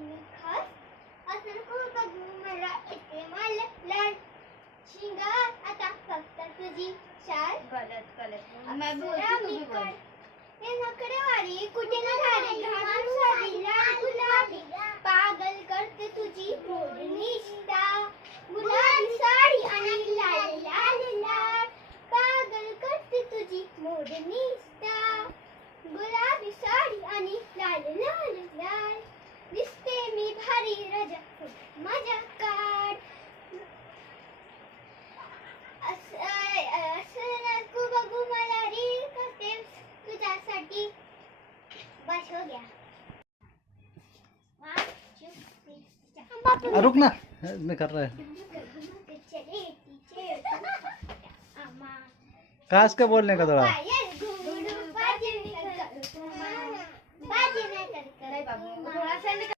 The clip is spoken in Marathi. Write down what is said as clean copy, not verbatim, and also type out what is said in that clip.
मी खास असं नको बघू मला येते मला लाल शिंगार आता फक्त तुझी शाल मैं बोलती तू भी बोल. हे नकरेवारी कुठे ना घाली घालून साडी लाल गुलाबी पागल करते तुझी मोड निष्ठा गुलाबी साडी आणि लाल लाल लाल पागल करते तुझी मोड निष्ठा गुलाबी साडी आणि लाल लाल लाल दिसते मी भारी रजा मजा काढ असं नको बघू मला रील करते तुझ्यासाठी बस हो गया रुक ना, मैं कर रहा है. कहाँ से बोलने का थोड़ा.